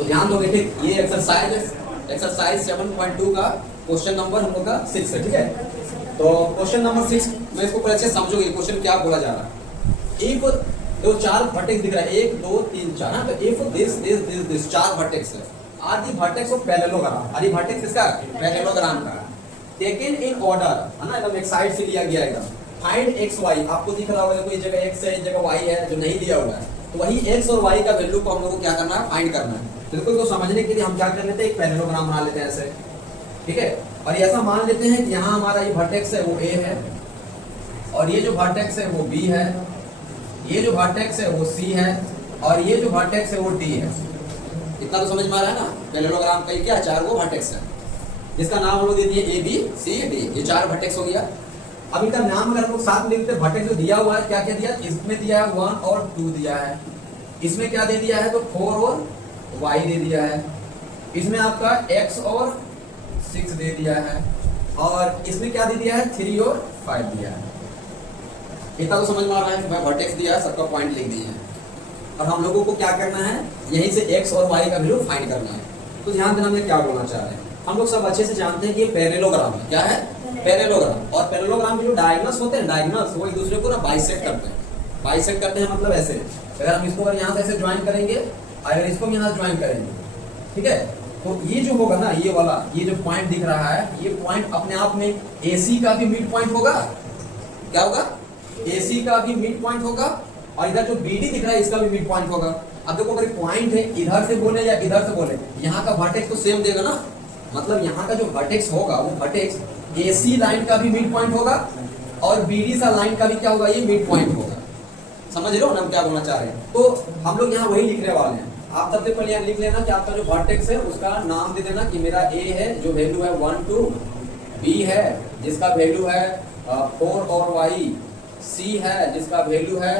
तो ध्यान दोगे ठीक, ये एक्सरसाइज 7.2 का क्वेश्चन नंबर हम लोग का 6 है, ठीक है। तो क्वेश्चन नंबर 6 में इसको पहले अच्छे समझोगे क्वेश्चन क्या बोला जा रहा है। इफ दो चार वर्टेक्स दिख रहा है, 1 2 3 4, हाँ, तो इफ दिस चार वर्टेक्स है, are the vertex of parallelogram, are the vertex इसका पैरेललोग्राम का टेकन इन ऑर्डर, है ना, एकदम एक साइड से लिया गया एकदम। फाइंड एक्स वाई, आपको दिख रहा होगा कोई जगह एक्स है, इस जगह वाई है, जो नहीं दिया हुआ है, तो वही एक्स और वाई का वैल्यू को हम लोग को क्या करना है, फाइंड करना है। बिल्कुल, तो समझने के लिए हम क्या कर लेते हैं, एक पैरेललोग्राम बना लेते हैं ऐसे, ठीक है। और ऐसा मान लेते हैं कि यहाँ हमारा ये वर्टेक्स है वो ए है, और ये जो वर्टेक्स है वो बी है, ये जो वर्टेक्स है वो सी है, और ये जो वर्टेक्स है वो डी है। इतना तो समझ में आ रहा है ना। पैरेललोग्राम का क्या, चार वो वर्टेक्स है, जिसका नाम हम लोग दे दिए ए बी सी डी, ये चार वर्टेक्स हो गया। अब इनका नाम अगर हम लोग साथ में लिखते हैं, वर्टेक्स जो दिया हुआ है क्या क्या दिया, इसमें दिया है 1 और 2 दिया है, इसमें क्या दे दिया है, तो 4 और y दे दिया है, इसमें आपका x और 6 दे दिया है, और इसमें क्या दे दिया है, 3 और 5 दिया है। इतना तो समझ में आ रहा है कि भाई वर्टेक्स दिया है, सबका पॉइंट लिख दिए हैं, और हम लोगों को क्या करना है, यहीं से x और y का वैल्यू फाइंड करना है। तो ध्यान देना मैं क्या बोलना चाह रहे हैं, हम लोग सब अच्छे से जानते हैं कि ये पैरेललोग्राम है, क्या है, पैरेललोग्राम। और पैरेललोग्राम के जो डायगोनल्स होते हैं, डायगोनल्स वो एक दूसरे को ना बाइसेक्ट करते हैं। बाइसेक्ट करते हैं मतलब ऐसे, अगर हम इसको यहाँ से ऐसे ज्वाइन करेंगे, अगर इसको यहाँ ज्वाइन करेंगे, ठीक है, तो ये जो होगा ना, ये वाला, ये जो पॉइंट दिख रहा है, ये पॉइंट अपने आप में AC का भी मिड पॉइंट होगा। क्या होगा, AC का भी मिड पॉइंट होगा, और इधर जो BD दिख रहा है इसका भी मिड पॉइंट होगा। अब देखो, अगर पॉइंट है, इधर से बोले या इधर से बोले, यहाँ का वर्टेक्स तो सेम देगा ना, मतलब यहाँ का जो वर्टेक्स होगा वो वर्टेक्स AC लाइन का भी मिड पॉइंट होगा, और BD सा लाइन का भी क्या होगा, ये मिड पॉइंट होगा। समझ रहे हो ना हम क्या बोलना चाह रहे हैं। तो हम लोग यहाँ वही लिखने वाले हैं। आप सबसे पहले यहाँ लिख लेना कि आपका जो वर्टेक्स है उसका नाम दे देना कि मेरा A है, जो वैल्यू है 1 2, B है जिसका वैल्यू है 4 और Y, C है जिसका वैल्यू है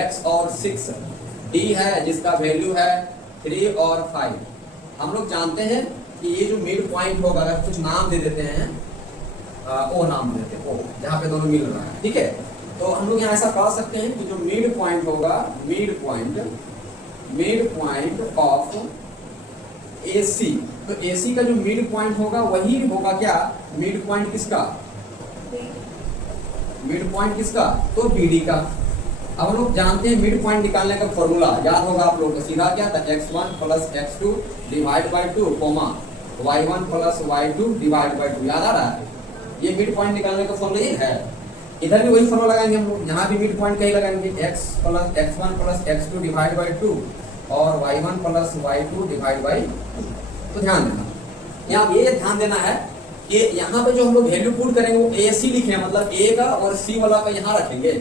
X और 6, D है जिसका वैल्यू है 3 और 5। हम लोग जानते हैं कि ये जो मिड पॉइंट होगा, अगर कुछ नाम दे देते हैं, ओ नाम देते हैं, ओ जहाँ पे दोनों मिल रहा है, ठीक है। तो हम लोग यहाँ ऐसा कह सकते हैं कि जो मिड पॉइंट होगा, मिड पॉइंट ऑफ AC, तो AC का जो मिड पॉइंट होगा वही होगा क्या, मिड पॉइंट किसका, मिड पॉइंट किसका, तो BD का। अब हम लोग जानते हैं मिड पॉइंट निकालने का फॉर्मूला याद होगा आप लोगों को, सीधा क्या था, x1 plus x2 divide by 2, y1 plus y2 divide by 2। याद आ रहा है, ये मिड पॉइंट निकालने का फॉर्मूला ये है। इधर भी वही फॉर्मूला लगाएंगे हम लोग, यहाँ भी मिड पॉइंट कहीं लगाएंगे, x1 plus x2 divide by 2 और y1 plus y2 divide by 2। तो ध्यान देना, यहाँ ये ध्यान देना है कि यहाँ पे जो हम लोग वैल्यू पुट करेंगे वो AC लिखे हैं, मतलब A का और C वाला का यहाँ रखेंगे।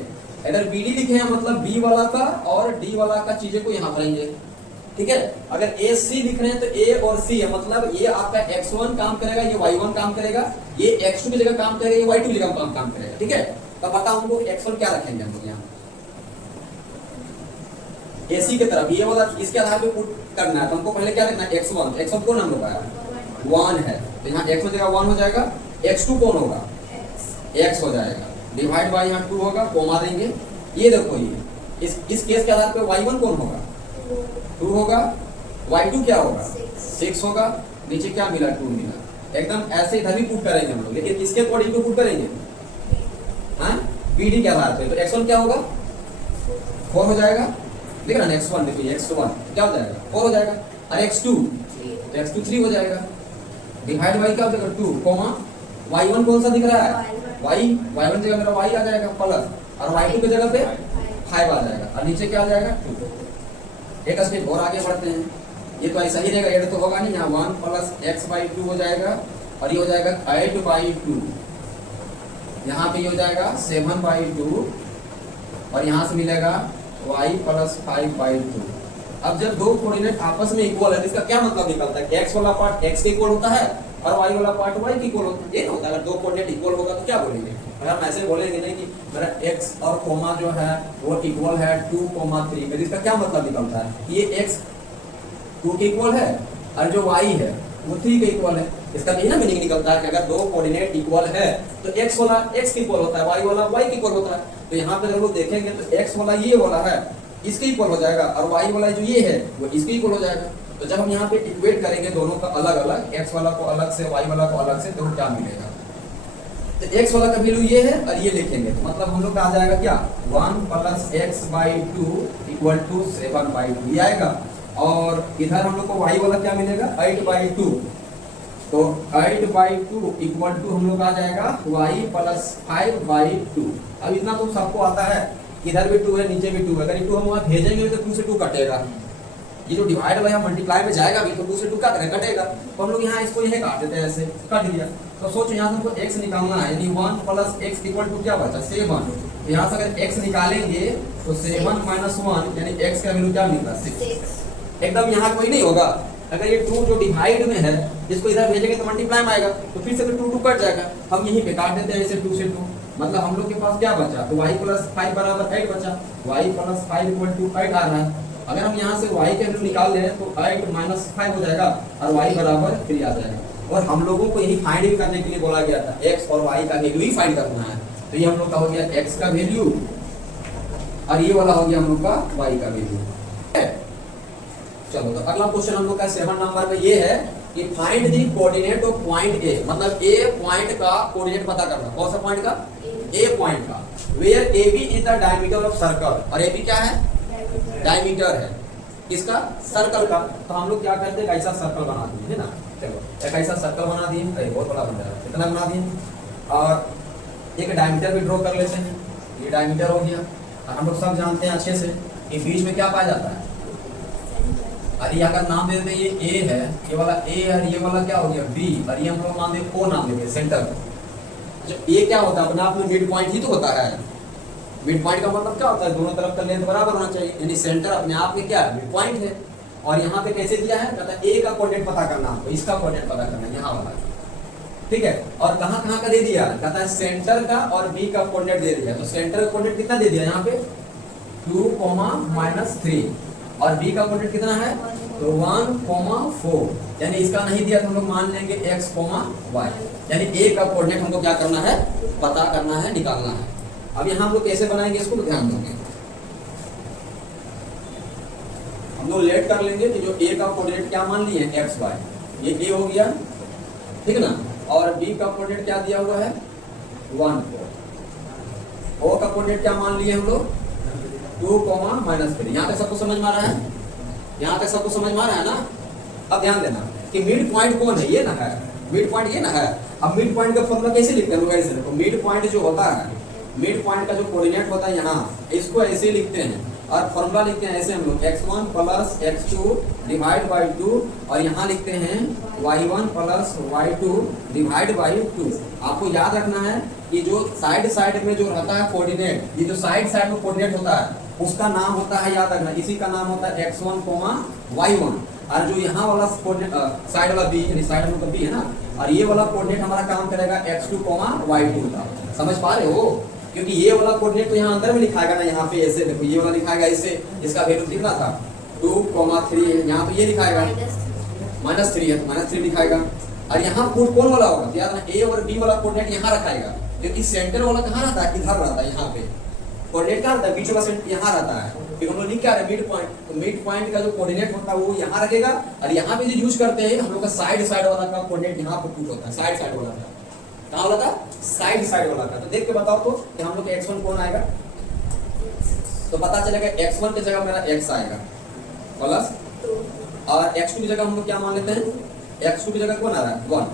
अगर BD लिखे हैं मतलब B वाला का और D वाला का चीजें को यहाँ भरेंगे, ठीक है। अगर AC लिख रहे हैं तो A और C है, मतलब ये आपका x1 काम करेगा, ये y1 काम करेगा, ये x2 की जगह काम करेगा, ये y2 की जगह काम करेगा, ठीक है। तो बताओ हमको x1 क्या रखेंगे हम लोग यहाँ AC की तरफ, ये वाला इसके आधार पे पुट करना है। तो हमको पहले क्या रखना है, x1 कौन हम लोग का 1 है, तो यहाँ x1 जगह 1 हो जाएगा, x2 कौन होगा, x हो जाएगा, डिवाइड बाई यहाँ 2 होगा, कोमा देंगे। ये देखो, ये इस केस के आधार पे y1 कौन होगा, 2 होगा, y2 क्या होगा, 6 होगा, नीचे क्या मिला, 2 मिला। एकदम ऐसे इधर भी पुट करेंगे हम लोग, लेकिन इसके अकॉर्डिंग तो पुट करेंगे, हाँ, BD के आधार पे। तो x1 क्या होगा, 4 हो जाएगा, देख रहे हैं x1, देखो x1 क्या हो जाएगा, 4 हो जाएगा, और x2 3 हो जाएगा, डिवाइड बाई क्या हो जाएगा 2, कोमा y1 कौन सा दिख रहा है, y1 जगह मेरा y आ जाएगा प्लस, और y2 की जगह पे 5 आ जाएगा, और नीचे क्या आ जाएगा 2। एक स्टेप और आगे बढ़ते हैं, ये तो ऐसा ही रहेगा, ऐड तो होगा नहीं, यहाँ 1 प्लस x बाई 2 हो जाएगा, और ये हो जाएगा 8 बाई 2, यहाँ पे ये हो जाएगा 7 बाई 2, और यहाँ से मिलेगा y प्लस 5 बाई 2। अब जब दो कोऑर्डिनेट आपस में इक्वल है तो इसका क्या मतलब निकलता है, x वाला पार्ट x के इक्वल होता है और y वाला पार्ट y के इक्वल होता है। ये ना होता है, अगर दो कोऑर्डिनेट इक्वल होगा तो क्या बोलेंगे, अगर हम ऐसे बोलेंगे नहीं कि मेरा x और कोमा जो है वो इक्वल है 2,3, तो इसका क्या मतलब निकलता है, ये x 2 के इक्वल है और जो y है वो 3 के इक्वल है। इसका यही ना मीनिंग निकलता है कि अगर दो कोऑर्डिनेट इक्वल है तो x वाला x के इक्वल होता है, y वाला y के इक्वल होता है। तो यहाँ पे अगर लोग देखेंगे तो x वाला ये वाला है इसके इक्वल हो जाएगा, और y वाला जो ये है वो इसके इक्वल हो जाएगा। तो जब हम यहाँ पे इक्वेट करेंगे दोनों का अलग अलग, x वाला को अलग से y वाला को अलग से, तो क्या मिलेगा? तो x वाला का वैल्यू ये है और ये लिखेंगे तो मतलब हम लोग का आ जाएगा क्या 1 प्लस x/2 इक्वल टू 7/2 ये आएगा। और इधर हम लोग को y वाला क्या मिलेगा 8/2, तो 8/2 इक्वल टू हम लोग आ जाएगा y प्लस 5/2। अब इतना तो सबको आता है, इधर भी 2 है नीचे भी 2 है, अगर 2 हम वहाँ भेजेंगे तो 2 से 2 कटेगा, ये जो डिवाइड वाला मल्टीप्लाई में जाएगा भी तो 2 से 2 क्या करेगा कटेगा, तो हम लोग यहाँ इसको यही काट देते हैं, ऐसे काट दिया। तो सोचो यहाँ से हमको x निकालना है, यानी 1 प्लस x इक्वल टू क्या बचा 7। तो यहाँ से अगर x निकालेंगे तो 7 माइनस 1 यानी x का वैल्यू क्या मिलता है 6। एकदम यहाँ कोई नहीं होगा, अगर ये 2 जो डिवाइड में है इसको इधर भेजेंगे तो मल्टीप्लाई में आएगा, तो फिर से 2 कट जाएगा, हम यहीं पे काट देते हैं ऐसे 2 से 2, मतलब हम लोग के पास क्या बचा, तो y प्लस 5 बराबर 8 बचा, y प्लस 5 इक्वल टू 8 आ रहा है। अगर हम यहाँ से y के वैल्यू निकाल लें तो 8 माइनस 5 हो जाएगा और y बराबर 3 आ जाएगा। और हम लोगों को यही फाइंड भी करने के लिए बोला गया था, x और y का वैल्यू ही फाइंड करना है, तो ये हम लोग का हो गया x का वैल्यू और ये वाला हो गया हम लोग का y का वैल्यू। चलो तो अगला क्वेश्चन हम लोग का 7 नंबर में ये है कि find the coordinate of point A, मतलब A पॉइंट का कोऑर्डिनेट पता करना। कौन सा पॉइंट का? A पॉइंट का, where AB is the diameter of circle, और AB क्या है? डायमीटर है किसका? सर्कल का। तो हम लोग क्या करते हैं, ऐसा सर्कल बना दिए है ना, चलो एक ऐसा सर्कल बना दिए, अरे बहुत बड़ा बन जाएगा, कितना बना दिए, और एक डायमीटर भी ड्रॉ कर लेते हैं, ये डायमीटर हो गया। और हम लोग सब जानते हैं अच्छे से कि बीच में क्या पाया जाता है, अरे यहाँ का नाम दे देते हैं, ये A है, ये वाला A है, ये वाला क्या हो गया B, और ये हम लोग नाम दे O नाम देंगे सेंटर। जो A क्या होता है अपने आप में मिड पॉइंट ही तो होता है, मिड पॉइंट का मतलब क्या होता है, दोनों तरफ का लेंथ बराबर होना चाहिए, यानी सेंटर अपने आप में क्या है मिड पॉइंट है। और यहाँ पे कैसे दिया है, कहता है A का कोऑर्डिनेट पता करना है, इसका कोऑर्डिनेट पता करना है यहाँ वाला, ठीक है। और कहाँ कहाँ का दे दिया, कहता है सेंटर का और B का कोऑर्डिनेट दे दिया, तो सेंटर का कोऑर्डिनेट कितना दे दिया यहाँ पे 2, -3, और B का कोऑर्डिनेट कितना है तो 1, 4, यानी इसका नहीं दिया तो हम लोग मान लेंगे x, y, यानी A का कोऑर्डिनेट हमको क्या करना है, पता करना है, निकालना है। अब यहाँ हम लोग कैसे बनाएंगे इसको ध्यान देंगे, हम लोग लेट कर लेंगे कि जो A का कोऑर्डिनेट क्या मान लिए x, y, ये A हो गया, ठीक ना, और B का कोऑर्डिनेट क्या दिया हुआ है 1, 4, O का कोऑर्डिनेट क्या मान लिए हम लोग 2, -3। यहाँ तक सबको समझ में आ रहा है, यहाँ तक सबको समझ में आ रहा है ना। अब ध्यान देना कि मिड पॉइंट कौन है, ये ना है मिड पॉइंट, ये ना है। अब मिड पॉइंट का फॉर्मूला कैसे लिखते हैं लोग, ऐसे देखो, मिड पॉइंट जो होता है, मिड पॉइंट का जो कोऑर्डिनेट होता है यहाँ, इसको ऐसे लिखते हैं और फॉर्मूला लिखते हैं ऐसे हम लोग x1 plus x2 divide by 2, और यहाँ लिखते हैं y1 plus y2 divide by 2। आपको याद रखना है कि जो साइड साइड में जो रहता है कोऑर्डिनेट, ये जो साइड साइड में कोऑर्डिनेट होता है उसका नाम होता है, याद रखना, इसी का नाम होता है x1, y1, और जो यहाँ वाला साइड वाला b, यानी साइड में b है ना, और ये वाला कोऑर्डिनेट हमारा काम करेगा x2, y2 का। समझ पा रहे हो, क्योंकि ये वाला कोऑर्डिनेट तो यहाँ अंदर में लिखाएगा ना, यहाँ पे ऐसे देखो ये वाला लिखाएगा इससे, इसका वैल्यू कितना था 2, 3, यहाँ पे ये लिखाएगा -3 है तो -3 लिखाएगा। और यहाँ कौन वाला होगा, याद ना A और B वाला कोऑर्डिनेट यहाँ रखाएगा, क्योंकि सेंटर वाला कहाँ रहता है, किधर रहता है, यहाँ पे कोऑर्डिनेट कहाँ रहता है, बीच वाला सेंटर यहाँ रहता है, फिर हम लोग लिख क्या रहे मिड पॉइंट, तो मिड पॉइंट का जो कोऑर्डिनेट होता है वो यहाँ रखेगा, और यहाँ पे जो यूज करते हैं हम लोग का साइड साइड वाला का कोऑर्डिनेट यहाँ पे पुट होता है, साइड साइड वाला का, कहाँ वाला था, साइड साइड वाला का। तो देख के बताओ तो कि हम लोग का x1 कौन आएगा, तो पता चलेगा x1 की जगह मेरा x आएगा प्लस, और x2 की जगह हम लोग क्या मान लेते हैं, x2 की जगह कौन आ रहा है 1,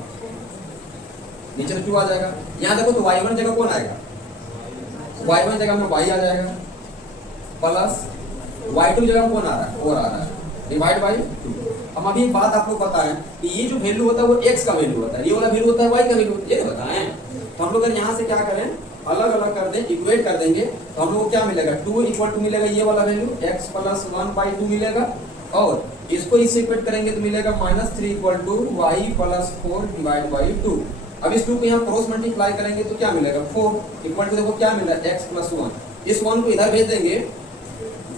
नीचे तो 2 आ जाएगा। यहाँ देखो तो y1 जगह कौन आएगा, y1 जगह में y आ जाएगा, प्लस y2 जगह कौन आ रहा है 4 आ रहा है, डिवाइड बाई 2। हम अभी एक बात आपको पता है कि ये जो वैल्यू होता है वो x का वैल्यू होता है, ये वाला वैल्यू होता है y का वैल्यू, ये बताएं। तो हम लोग अगर यहाँ से क्या करें, अलग अलग कर दें, इक्वेट कर देंगे, तो हम लोग को क्या मिलेगा 2 इक्वल टू मिलेगा ये वाला वैल्यू x प्लस 1/2 मिलेगा, और इसको इससे इक्वेट करेंगे तो मिलेगा -3 equal to y plus 4 divide by 2। अब इस 2 को यहाँ क्रॉस मल्टीप्लाई करेंगे तो क्या मिलेगा 4 इक्वल टू, देखो क्या मिल रहा है x प्लस 1, इस 1 को इधर भेज देंगे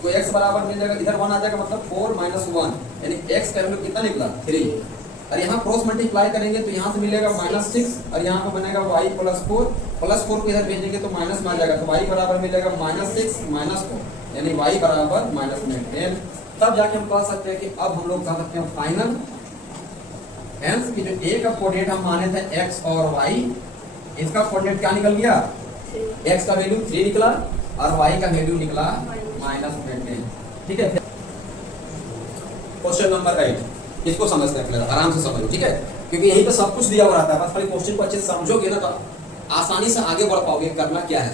तो x बराबर मिल जाएगा, इधर 1 आ जाएगा, मतलब 4 - 1, यानी x का वैल्यू कितना निकला 3। और यहाँ क्रॉस मल्टीप्लाई करेंगे तो यहाँ से मिलेगा -6, और यहाँ पे बनेगा y प्लस 4, प्लस 4 को इधर भेजेंगे तो माइनस में आ जाएगा, तो y बराबर मिलेगा -6 - 4, यानी y बराबर -10। तब जाके हम कह सकते हैं कि अब हम लोग कह सकते हैं फाइनल। हेंस कि जो ए का कोऑर्डिनेट हम माने थे एक्स और वाई, इसका कोऑर्डिनेट क्या निकल गया, एक्स का वैल्यू 3 निकला और वाई का वैल्यू निकला -10। ठीक है। क्वेश्चन नंबर 8 इसको समझते हैं, आराम से समझो, ठीक है, क्योंकि यहीं पे सब कुछ दिया हुआ रहता है, बस खाली क्वेश्चन को अच्छे से समझोगे ना तो आसानी से आगे बढ़ पाओगे करना क्या है।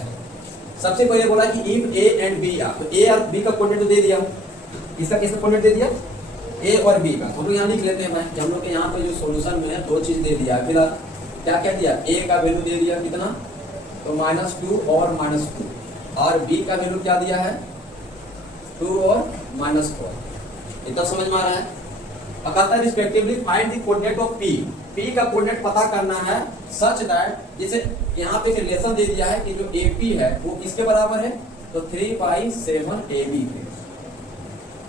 सबसे पहले बोला कि if A and B are, तो ए और बी का कोऑर्डिनेट तो दे दिया, इसका किसका कोऑर्डिनेट दे दिया, ए और बी का। हम लोग यहाँ लिख लेते हैं भाई कि हम लोग के यहाँ पे जो सॉल्यूशन में है 2 चीज दे दिया, फिर क्या क्या दिया, ए का वैल्यू दे दिया कितना, तो -2 और -2, और बी का वैल्यू क्या दिया है 2 और -4। इतना समझ में आ रहा है। अब कहता है respectively find the coordinate of P, P का कोऑर्डिनेट पता करना है सच दैट, जैसे यहाँ पे रिलेशन दे दिया है कि जो AP है वो किसके बराबर है, तो 3/7 AB के।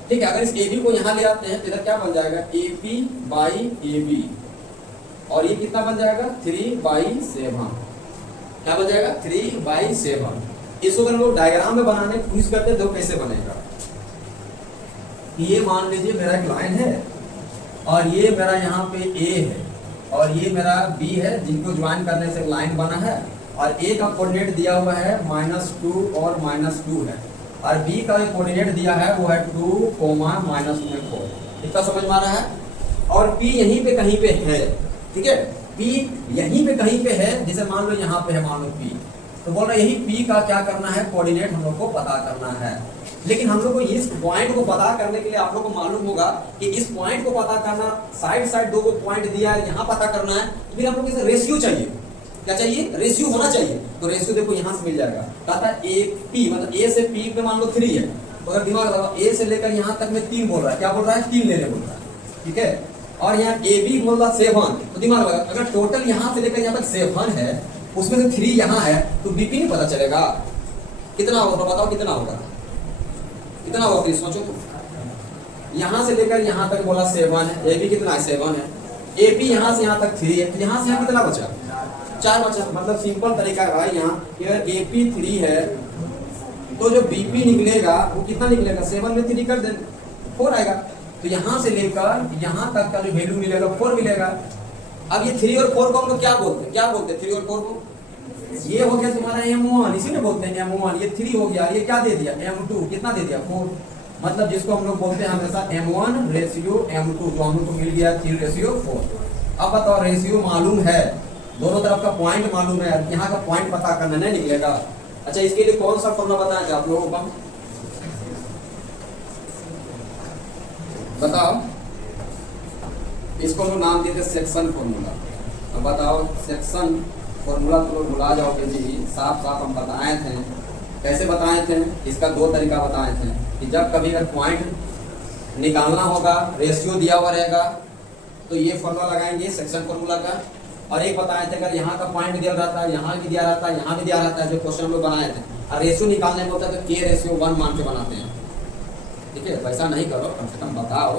ठीक है, अगर इस AB को यहाँ ले आते हैं तो इधर क्या बन जाएगा, AP/AB, और ये कितना बन जाएगा 3/7, क्या बन जाएगा 3/7। इसको अगर हम लोग डायग्राम में बनाने की कोशिश करते हैं तो कैसे बनेगा, ये मान लीजिए मेरा एक लाइन है और ये मेरा यहाँ पे A है और ये मेरा B है, जिनको ज्वाइन करने से लाइन बना है, और A का कोऑर्डिनेट दिया हुआ है -2 और -2 है, और B का कोऑर्डिनेट दिया है वो है 2, -4। इतना समझ में आ रहा है। और P यहीं पे कहीं पे है, ठीक है, P यहीं पे कहीं पे है, जैसे मान लो यहाँ पे है, मान लो P, तो बोल रहा है यही P का क्या करना है, कोऑर्डिनेट हम लोग को पता करना है। लेकिन हम लोग को इस पॉइंट को पता करने के लिए आप लोग को मालूम होगा कि इस पॉइंट को पता करना, साइड साइड 2 पॉइंट दिया है, यहाँ पता करना है, तो फिर हम लोग इसे रेशियो चाहिए, क्या चाहिए, रेशियो होना चाहिए। तो रेशियो देखो यहाँ से मिल जाएगा, कहता है AP मतलब A से P पे मान लो 3 है, तो अगर दिमाग लगाओ A से लेकर यहाँ तक में 3 बोल रहा है, क्या बोल रहा है 3 लेने बोल रहा है, ठीक है, और यहाँ AB बोल रहा है 7, तो दिमाग लगा अगर टोटल यहाँ से लेकर यहाँ तक 7 है, उसमें से 3 यहाँ है, तो BP नहीं पता चलेगा कितना होगा, बताओ कितना होगा, कितना होगा, फिर सोचो तो। यहाँ से लेकर यहाँ तक बोला 7 है, AB कितना है 7 है, AP यहाँ से यहाँ तक 3 है, यहाँ से यहाँ कितना बचा, 4 बचा। मतलब सिंपल तरीका है भाई, यहाँ अगर AP 3 है तो जो BP निकलेगा वो कितना निकलेगा, 7 में 3 कर दे 4 आएगा, तो यहाँ से लेकर यहाँ तक का जो वैल्यू मिलेगा 4 मिलेगा। अब ये 3 और 4 को हम लोग क्या बोलते हैं, क्या बोलते हैं 3 और 4 को, ये हो गया तुम्हारा M1, इसी में बोलते हैं M1, ये 3 हो गया, ये क्या दे दिया M2, कितना दे दिया 4, मतलब जिसको हम लोग बोलते हैं हमेशा M1/M2, जो हम लोग को मिल गया 3/4। अब बताओ रेशियो मालूम है, दोनों तरफ का पॉइंट मालूम है, यहाँ का पॉइंट पता करना नहीं निकलेगा। अच्छा, इसके लिए कौन सा फॉर्मूला बताया था आप लोगों को, बताओ, इसको हम नाम देते सेक्शन फॉर्मूला। अब बताओ सेक्शन फॉर्मूला तो लोग भुला जाओगे जी, साफ साफ हम बताए थे, कैसे बताए थे, इसका 2 तरीका बताए थे कि जब कभी अगर पॉइंट निकालना होगा, रेशियो दिया हुआ रहेगा, तो ये फॉर्मूला लगाएंगे सेक्शन फॉर्मूला का, और एक बताए थे अगर यहाँ का पॉइंट दिया रहता है, यहाँ भी दिया रहता है, यहाँ भी दिया रहता है, जो क्वेश्चन हम लोग बनाए थे, और रेशियो निकालने में होता है तो K/1 मान के बनाते हैं, ठीक है, वैसा नहीं करो, कम से कम बताओ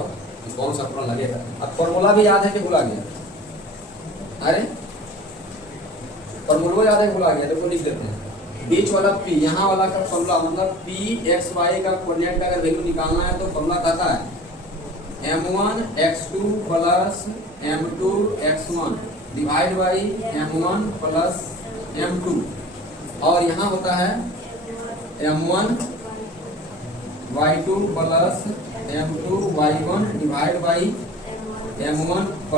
कौन सा फॉर्मूला लगेगा। अब फॉर्मूला भी याद है कि भुला गया, अरे फॉर्मूला याद है भुला गया, देखो लिख देते हैं, बीच वाला P, यहाँ वाला का फॉर्मूला मतलब P(x,y) का कोऑर्डिनेट का अगर वैल्यू निकालना है तो फॉर्मूला कहता है M1(x2) + M2(x1) divide by M1 + M2, और यहाँ होता है M1(y2) + M2(y1) divide by M1 +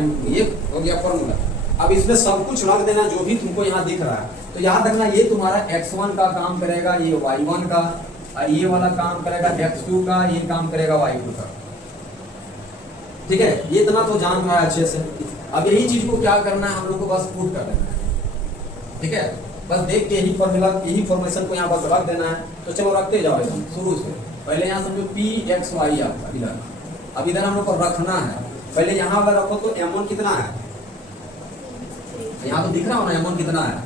M2, ये हो गया फॉर्मूला। अब इसमें सब कुछ रख देना जो भी तुमको यहाँ दिख रहा है, तो याद रखना ये तुम्हारा x1 का काम करेगा, ये y1 का, और ये वाला काम करेगा x2 का, ये काम करेगा y2 का, ठीक है, ये इतना तो जान रहा है अच्छे से। अब यही चीज को क्या करना है, हम लोग को बस पुट कर देना है, ठीक है, बस देख के यही फॉर्मूला, यही फॉर्मेशन को यहाँ बस रख देना है। तो चलो रखते जाओ एकदम शुरू से, पहले यहाँ समझो P(x,y) आपका इधर, अब इधर हम लोग को रखना है, पहले यहाँ वाला रखो तो M1 कितना है, यहाँ तो दिख रहा हो ना M1 कितना है,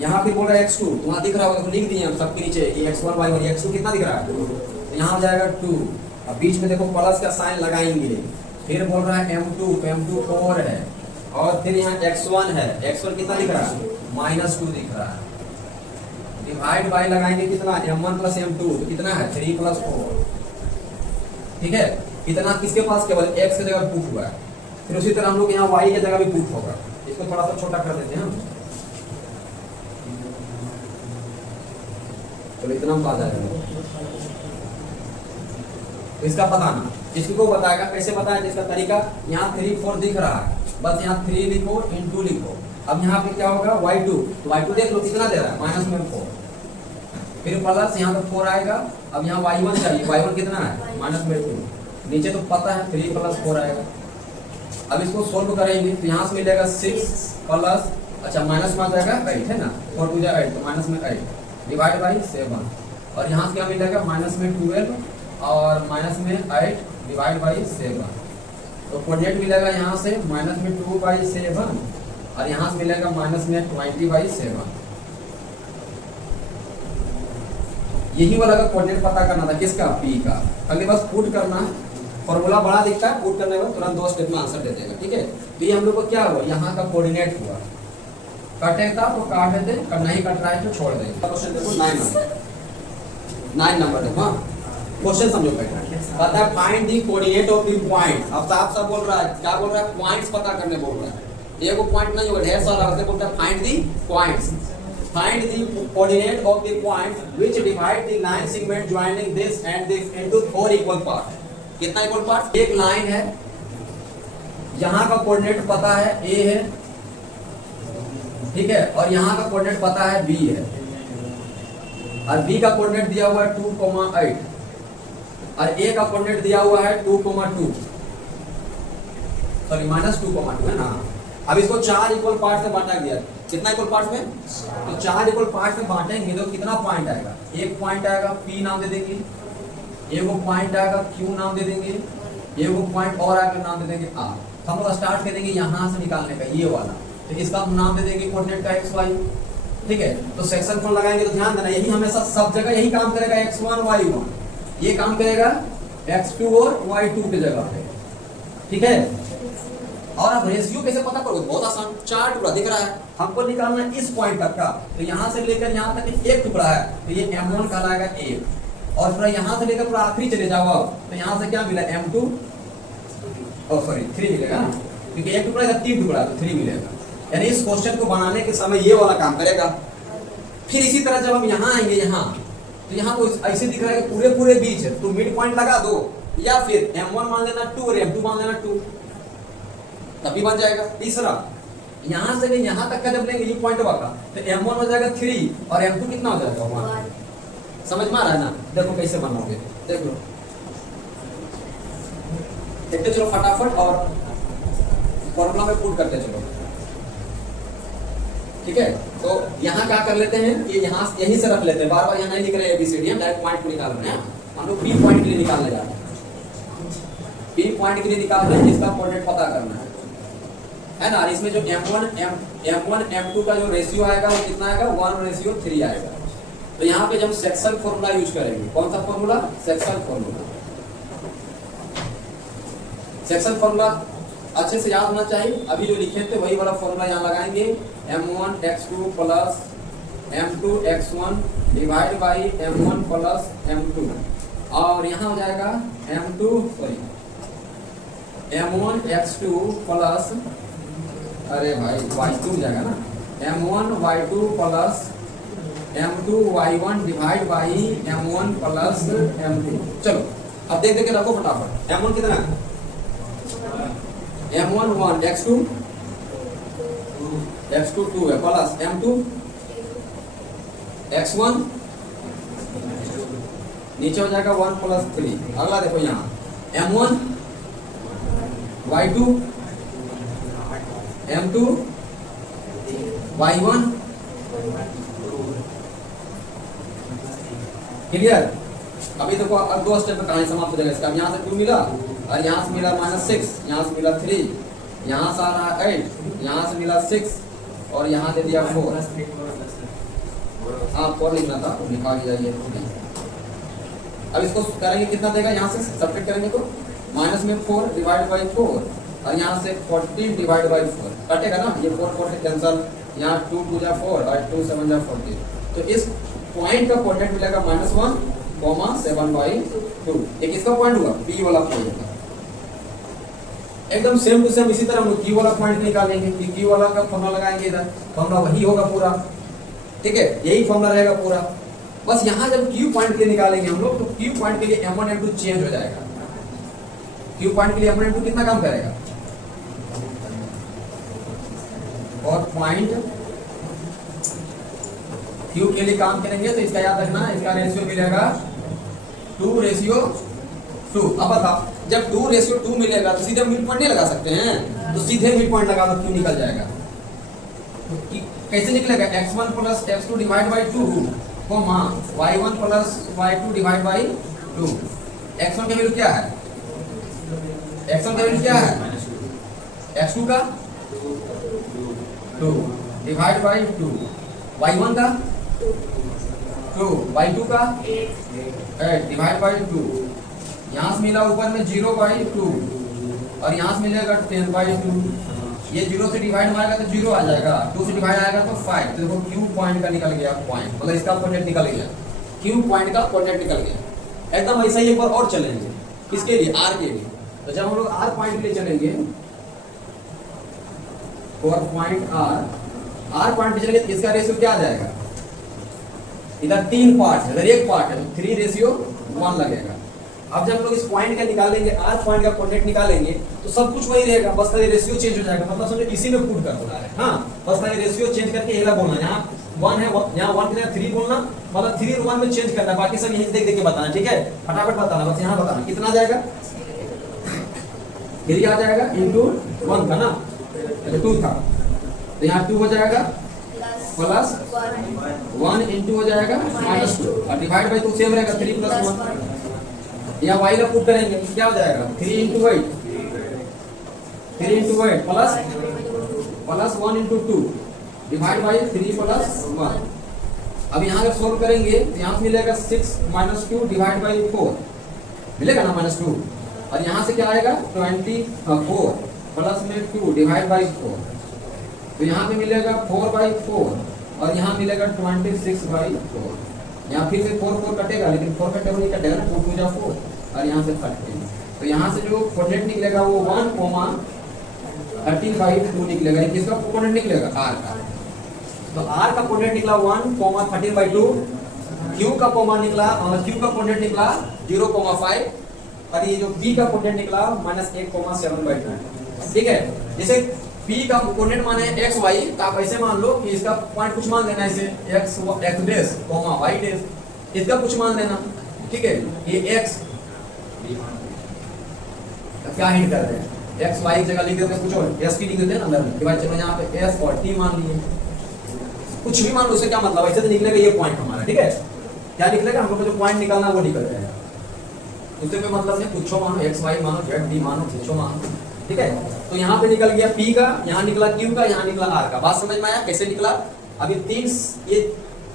यहाँ पे बोल रहा है x2, तो वहाँ दिख रहा होगा, तो लिख दिए हम सबके नीचे ये x1 y1, x2 कितना दिख रहा है, तो यहाँ हो जाएगा 2, अब बीच में देखो प्लस का साइन लगाएंगे, फिर बोल रहा है M2, तो M2 4 है, और फिर यहाँ x1 है, x1 कितना दिख रहा है -2 दिख रहा है, डिवाइड बाई लगाएंगे कितना M1 + M2, तो कितना है 3 + 4, ठीक है, इतना किसके पास केवल x की जगह पुट हुआ है। फिर उसी तरह हम लोग यहाँ y की जगह भी पुट होगा। इसको थोड़ा सा छोटा कर देते हैं हम, चलो इतना हम पा जाएगा। इसका पता ना, इसको बताएगा कैसे बताया, जिसका तरीका यहाँ 3 4 दिख रहा है, बस यहाँ 3 लिखो इंटू लिखो। अब यहाँ पे क्या होगा y2, तो y2 देख लो कितना दे रहा है माइनस में 4, फिर प्लस यहाँ पे 4 आएगा। अब यहाँ y1 चाहिए, y1 कितना है माइनस में 2, नीचे तो पता है 3 + 4 आएगा। अब इसको सोल्व करेंगे तो यहाँ से मिलेगा 6 प्लस, अच्छा माइनस में आ जाएगा 8 है ना, 4 2 8 तो माइनस में 8 डिवाइड बाई 7, और यहाँ से क्या मिलेगा माइनस में 12 और माइनस में 8 डिवाइड बाई 7, तो कोऑर्डिनेट मिलेगा यहाँ से माइनस में 2/7 और यहाँ से मिलेगा माइनस में 20/7। यही वाला का कोऑर्डिनेट पता करना था, किसका p का। अगले बस पुट करना, फॉर्मूला बड़ा दिखता है, पुट करने में तुरंत 2 स्टेप में आंसर दे देगा। ठीक है, तो ये हम लोग को क्या हुआ, यहाँ का कोऑर्डिनेट हुआ, कटेगा तो काट दे, नहीं कट रहा है तो छोड़ दे। क्वेश्चन देखो 9 नंबर देखो, क्वेश्चन समझो पहले। पता है find the coordinate of the point. अब साफ बोल रहा है, क्या बोल रहा है, पॉइंट्स पता करने बोल रहा है। एगो पॉइंट नहीं होगा, ढेर सारा होता है, बोलता है find the points. Find the coordinate of the point which divide the line segment joining this and this into 4 equal part. कितना इक्वल पार्ट, एक लाइन है, यहाँ का कोऑर्डिनेट पता है a है, ठीक है, और यहाँ का कोऑर्डिनेट पता है b है, और b का कोऑर्डिनेट दिया हुआ है 2,8 और a का कोऑर्डिनेट दिया हुआ है 2,2, सॉरी माइनस 2,2 है ना। अब इसको 4 इक्वल पार्ट से बांटा गया, कितना इक्वल पार्ट में, तो 4 इक्वल पार्ट में बांटेंगे तो कितना पॉइंट आएगा, एक पॉइंट आएगा p नाम दे देंगे, एगो पॉइंट आएगा q नाम दे देंगे, एगो पॉइंट और आकर नाम दे देंगे r। हम लोग स्टार्ट करेंगे यहाँ से निकालने का, ये वाला, तो इसका नाम दे देंगे कोऑर्डिनेट का xy। ठीक है, तो सेक्शन फॉर्म लगाएंगे तो ध्यान देना, यही हमेशा सब जगह यही काम करेगा, x1 y1, ये काम करेगा x2 और y2 की जगह पे। ठीक है, और अब रेशियो कैसे पता करोगे, बहुत आसान, 4 टुकड़ा दिख रहा है, हमको निकालना है इस पॉइंट तक का, तो यहाँ से लेकर यहाँ तक एक टुकड़ा है, तो ये m1 कहलाएगा 1, और पूरा यहाँ से लेकर पूरा आखिरी चले जाओ, तो यहाँ से क्या मिला m2, सॉरी 3 मिलेगा, क्योंकि एक टुकड़ा का 3 टुकड़ा, तो 3 मिलेगा। यानी इस क्वेश्चन को बनाने के समय ये वाला काम करेगा। फिर इसी तरह जब हम यहाँ आएंगे, यहाँ तो यहाँ तो ऐसे दिख रहा है कि पूरे बीच है, तो मिड पॉइंट लगा दो, या फिर m1 मान लेना 2 और m2 मान लेना 2, तभी बन जाएगा। तीसरा, यहाँ से यहाँ तक का जब लेंगे ये पॉइंट वाला, तो m1 हो जाएगा 3 और m2 कितना हो जाएगा 1। समझ में आ रहा है ना, देखो कैसे बनाओगे, देख लो, देखते चलो फटाफट और फॉर्मूला में पुट करते चलो। ठीक है, तो यहाँ क्या कर लेते हैं कि यहाँ यहीं से रख लेते हैं, बार बार यहाँ नहीं लिख रहे ABCD, हम डायरेक्ट पॉइंट को निकाल रहे हैं। हम लोग P पॉइंट के लिए निकालने जा रहे हैं, P पॉइंट के लिए निकाल रहे हैं, जिसका कोऑर्डिनेट पता करना है ना। इसमें जो m1 m2 का जो रेशियो आएगा वो कितना आएगा, 1:3 आएगा। तो यहाँ पे जब सेक्शन फॉर्मूला यूज करेंगे, कौन सा formula, section formula. Section formula अच्छे से याद होना चाहिए, अभी जो लिखे थे वही वाला फॉर्मूला यहाँ लगाएंगे, m1 x2 plus m2 x1 divide by m1 plus m2, और यहाँ हो जाएगा m1 x2 प्लस, अरे भाई y2 हो जाएगा ना, m1 y2 plus m2 y1 divide by m1 plus m2। चलो अब देख के रखो फटाफट, m1 कितना है, m1 1, x2 2 है, प्लस m2 x1 नीचे हो जाएगा 1 + 3। अगला देखो यहाँ m1 y2 m2 y1, clear. अभी देखो अब 2 स्टेप में कहानी समाप्त हो जाएगा इसका। यहाँ से 2 मिला और यहाँ से मिला -6, यहाँ से मिला 3, यहाँ से आ रहा 8, यहाँ से मिला 6 और यहाँ दे दिया 4। हाँ 4 लिखना था, निकाल जाइए। अब इसको करेंगे कितना देगा, यहाँ से सब्ट्रैक्ट करेंगे तो माइनस में 4 डिवाइड बाई 4 और यहाँ से 14 डिवाइड बाई 4 कटेगा ना, ये 4 से कैंसल, यहाँ 2 2 जा 4 और 2 7 जा 14। तो इस पॉइंट का कोऑर्डिनेट मिलेगा -1 7/2। एक इसका पॉइंट हुआ, P वाला पॉइंट होगा। एकदम सेम टू सेम इसी तरह हम लोग Q वाला पॉइंट निकालेंगे कि Q वाला का फॉर्मूला लगाएंगे, इधर फॉर्मूला वही होगा पूरा, ठीक है, यही फॉर्मूला रहेगा पूरा। बस यहाँ जब Q पॉइंट के निकालेंगे हम लोग, तो Q पॉइंट के लिए M1 M2 चेंज हो जाएगा। Q पॉइंट के लिए M1 M2 कितना काम करेगा, और पॉइंट Q के लिए काम करेंगे तो इसका याद रखना, इसका रेशियो मिलेगा 2:2। अब बताओ, जब 2:2 मिलेगा तो सीधे मिड पॉइंट नहीं लगा सकते हैं, तो सीधे मिड पॉइंट लगा दो, Q निकल जाएगा। तो कैसे निकलेगा, x1 plus x2 divide by 2, y1 plus y2 divide by 2। x1 का वैल्यू क्या है, x1 का वैल्यू क्या है, x2 का 2 डिवाइड बाई 2, y1 का 2, y2 का 8 डिवाइड बाई 2। यहाँ से मिला ऊपर में 0/2 और यहाँ से मिलेगा 10/2। ये 0 से डिवाइड मारेगा तो 0 आ जाएगा, 2 से डिवाइड आएगा तो 5। तो देखो Q पॉइंट का निकल गया पॉइंट, मतलब इसका कोऑर्डिनेट निकल गया, Q पॉइंट का कोऑर्डिनेट निकल गया। एकदम ऐसा ही एक बार और चलेंगे, किसके लिए, R के लिए। तो जब हम लोग R पॉइंट के लिए चलेंगे, फॉर पॉइंट R पॉइंट पे चलेंगे, इसका रेशियो क्या आ जाएगा, इधर 3 पार्ट है, इधर 1 पार्ट है, तो 3:1 लगेगा। अब जब हम लोग इस पॉइंट का निकालेंगे, R पॉइंट का कोऑर्डिनेट निकालेंगे, तो सब कुछ वही रहेगा, बस खाली रेशियो चेंज हो जाएगा। मतलब समझो इसी में पुट कर देना है, हाँ, बस खाली रेशियो चेंज करके ये बोलना, यहाँ 1 है, यहाँ 1 के 3 बोलना, मतलब 3 और 1 में चेंज करना है, बाकी सब यही देख देख के बताना, ठीक है, फटाफट बताना, बस यहाँ बताना कितना आ जाएगा, 3 आ जाएगा इंटू 1 था ना, 2 था, तो यहाँ 2 हो जाएगा, प्लस 1 इंटू हो जाएगा -2, और डिवाइड बाई 2 सेम रहेगा, 3 + 1। यहाँ y का पुट करेंगे क्या हो जाएगा, 3 × 8 प्लस 1 × 2 डिवाइड बाई 3 + 1। अब यहाँ अगर सोल्व करेंगे तो यहाँ से मिलेगा 6 - 2 डिवाइड बाई 4, मिलेगा ना -2, और यहाँ से क्या आएगा 24 प्लस में 2 डिवाइड बाई 4, तो यहाँ पे मिलेगा 4/4 और यहाँ मिलेगा 26/4। यहाँ फिर से 4 कटेगा, लेकिन 4 का टेबल नहीं कटेगा ना, 4 × 4 और यहाँ से 13। तो यहाँ से जो कोऑर्डिनेट निकलेगा वो 1,13/2 निकलेगा। किसका कोऑर्डिनेट निकलेगा, R का। तो R का कोऑर्डिनेट निकला 1,13/2, Q का कोऑर्डिनेट निकला 0,5 और ये जो P का कोऑर्डिनेट निकला -1,7/2। ठीक है, जैसे P का कोऑर्डिनेट माने x y, तो आप ऐसे मान लो कि इसका पॉइंट कुछ मान लेना, इसे x डैश, y डैश, इसका कुछ मान लेना, ठीक है। ये x क्या हिंट कर रहे हैं, x y की जगह लिख देते हैं, कुछ और s की लिख देते हैं अंदर में, डिवाइड चलो यहाँ पे s और t मान लिए, कुछ भी मान लो, उससे क्या मतलब, ऐसे तो निकलेगा ये पॉइंट हमारा, ठीक है। क्या निकलेगा, हम लोग को जो पॉइंट निकालना वो निकल जाएगा, उससे कोई मतलब नहीं, कुछ मानो, x y मानो, z d मानो, कुछ मानो, ठीक है। तो यहाँ पे निकल गया P का, यहाँ निकला Q का, यहाँ निकला R का। बात समझ में आया कैसे निकला। अभी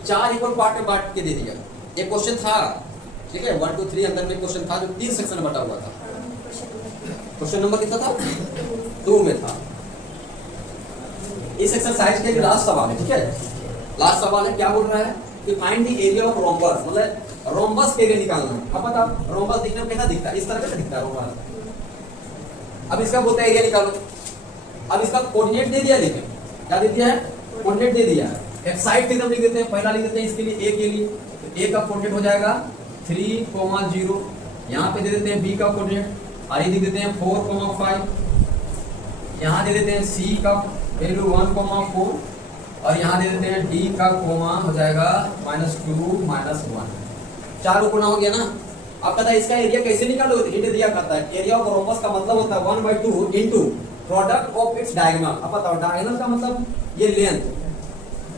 4 इक्वल पार्ट में बांट के दे दिया। एक क्वेश्चन था, ठीक है, 1 2 3 अंदर में क्वेश्चन था जो 3 सेक्शन में बटा हुआ था। क्वेश्चन नंबर कितना था, 2 में था। इस एक्सरसाइज के लास्ट सवाल है, ठीक है, लास्ट सवाल है। क्या बोल रहा है कि find the area of rhombus, मतलब रोम्बस के एरिया निकालना है। अब बताओ रोम्बस दिखने में कैसा दिखता है, इस तरह का दिखता है रोम्बस। अब इसका बोलता है एरिया निकालो। अब इसका कोऑर्डिनेट दे दिया, लेकिन क्या दे दिया है, कोऑर्डिनेट दे दिया है। एक साइड एकदम लिख देते हैं, पहला लिख देते हैं इसके लिए a के लिए, तो a का कोऑर्डिनेट हो जाएगा 3,0, यहाँ पे दे देते हैं b का कोऑर्डिनेट, और ये दे देते हैं 4,5, यहाँ दे देते हैं c का वैल्यू 1,4, और यहाँ दे देते हैं d का कोमा हो जाएगा -2 -1। 4 गुना हो गया ना। अब पता है इसका एरिया कैसे निकालो, हिंट दिया करता है। एरिया ऑफ रोम्बस का मतलब होता है 1/2 into product of its diagonal. अब बताओ डायगोनल का मतलब ये लेंथ।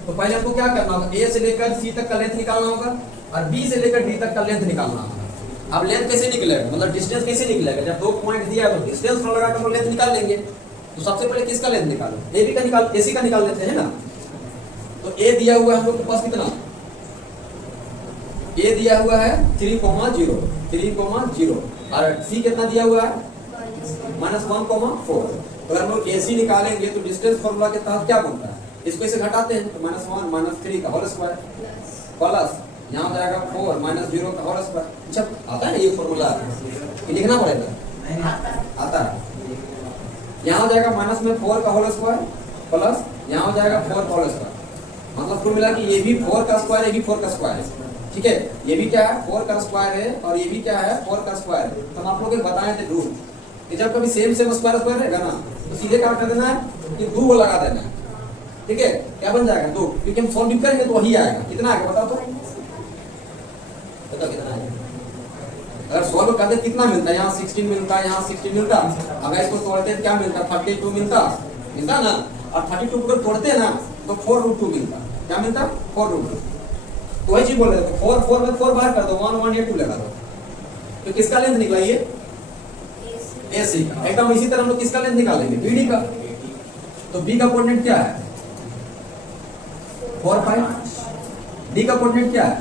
तो पहले हमको क्या करना होगा, A से लेकर C तक का लेंथ निकालना होगा और B से लेकर D तक का लेंथ निकालना होगा। अब लेंथ कैसे निकलेगा, मतलब डिस्टेंस कैसे निकलेगा, जब 2 पॉइंट दिया है तो डिस्टेंस लगा कर लेंथ निकाल लेंगे। तो सबसे पहले किसका लेंथ निकालो, AB का निकाल, AC का निकाल लेते हैं ना। तो A दिया हुआ है हम लोग के पास कितना, A दिया हुआ है 3,0 और C कितना दिया हुआ है -1,4। अगर हम लोग AC निकालेंगे तो डिस्टेंस फॉर्मूला के तहत क्या बनता है, इसको इसे घटाते हैं तो -1 -3 का होल स्क्वायर प्लस यहाँ हो जाएगा 4 माइनस 0 का होल स्क्वायर। जब आता है ना ये फॉर्मूला, ये लिखना पड़ेगा, आता है। यहाँ हो जाएगा माइनस में 4 का होल स्क्वायर प्लस यहाँ हो जाएगा 4 का होल स्क्वायर। मतलब कुल मिला कि ये भी 4 का स्क्वायर, ये भी 4 का स्क्वायर है, ठीक है। ये भी क्या है 4 का स्क्वायर है और ये भी क्या है 4 का स्क्वायर है। तो हम आप लोग बताए थे रूल कि जब कभी सेम सेम स्क्वायर स्क्वायर रहेगा ना तो सीधे क्या कर देना है कि 2 को लगा देना है, ठीक है। क्या बन जाएगा 2, क्योंकि हम सॉल्व करेंगे तो वही आएगा। कितना आएगा बताओ तो, बताओ कितना आएगा। अगर सॉल्व करते कितना मिलता है, यहाँ 16 मिलता है, यहाँ 16 मिलता। अगर इसको तोड़ते क्या मिलता, 32 मिलता ना। और 32 को तोड़ते ना तो 4√2 मिलता। क्या मिलता 4√2। तो वही चीज बोल रहे थे, 4 4 में 4 बाहर कर दो, 1 1 ये 2 लगा दो। तो किसका लेंथ निकला ये AC का। एकदम इसी तरह हम लोग किसका लेंथ निकालेंगे BD का। तो B का कोऑर्डिनेट क्या है 4 5। D का कोऑर्डिनेट क्या है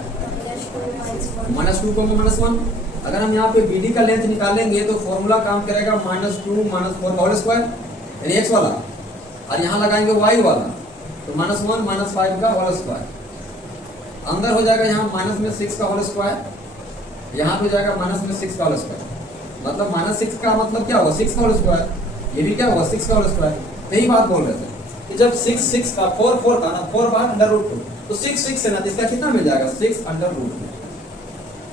-2 -1। अगर हम यहाँ पे BD का लेंथ निकालेंगे तो फॉर्मूला काम करेगा -2 -4 होल स्क्वायर यानी x वाला, और यहाँ लगाएंगे y वाला तो -1 -5 का होल स्क्वायर। अंदर हो जाएगा यहाँ माइनस में 6 का होल स्क्वायर, यहाँ पे हो जाएगा माइनस में 6 का होल स्क्वायर। मतलब -6 का मतलब क्या होगा 6 का होल स्क्वायर, ये भी क्या होगा 6 का होल स्क्वायर। यही बात बोल रहे थे कि जब 6 6 का 4 4 का ना 4 बार √2 तो 6 6 है ना, इसका कितना मिल जाएगा 6√2।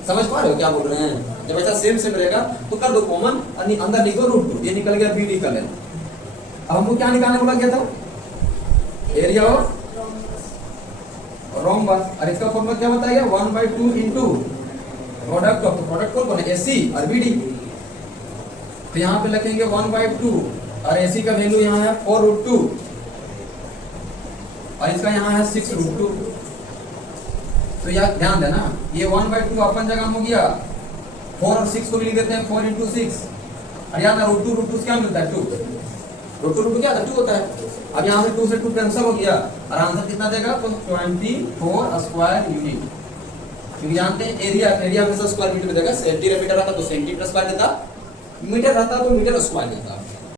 समझ पा रहे हो क्या बोल रहे हैं। जब ऐसा सेम सेम रहेगा तो कर दो कॉमन, अंदर लिखो √2, ये निकल गया BD का लेंथ। अब हमको क्या निकालने बोला गया था एरिया ऑफ रोम्बस, और इसका फॉर्मूला क्या बताया 1/2 इनटू प्रोडक्ट ऑफ, प्रोडक्ट कौन है AC और BD। तो यहाँ पे लिखेंगे 1/2 और AC का वैल्यू यहाँ है 4√2 और इसका यहाँ है 6√2। तो यार ध्यान देना ये 1/2 अपन जगह हो गया, 4 और 6 को भी लिख देते हैं 4 × 6 और यहाँ √2 क्या मिलता है 2। √2 क्या 2 होता है। अब यहाँ से 2 से 2 कैंसिल हो गया और आंसर कितना देगा तो 24 स्क्वायर यूनिट। क्योंकि जानते हैं एरिया में स्क्वायर मीटर में देगा। सेंटीमीटर रहता तो सेंटीमीटर स्क्वायर देता, मीटर रहता तो मीटर स्क्वायर देता।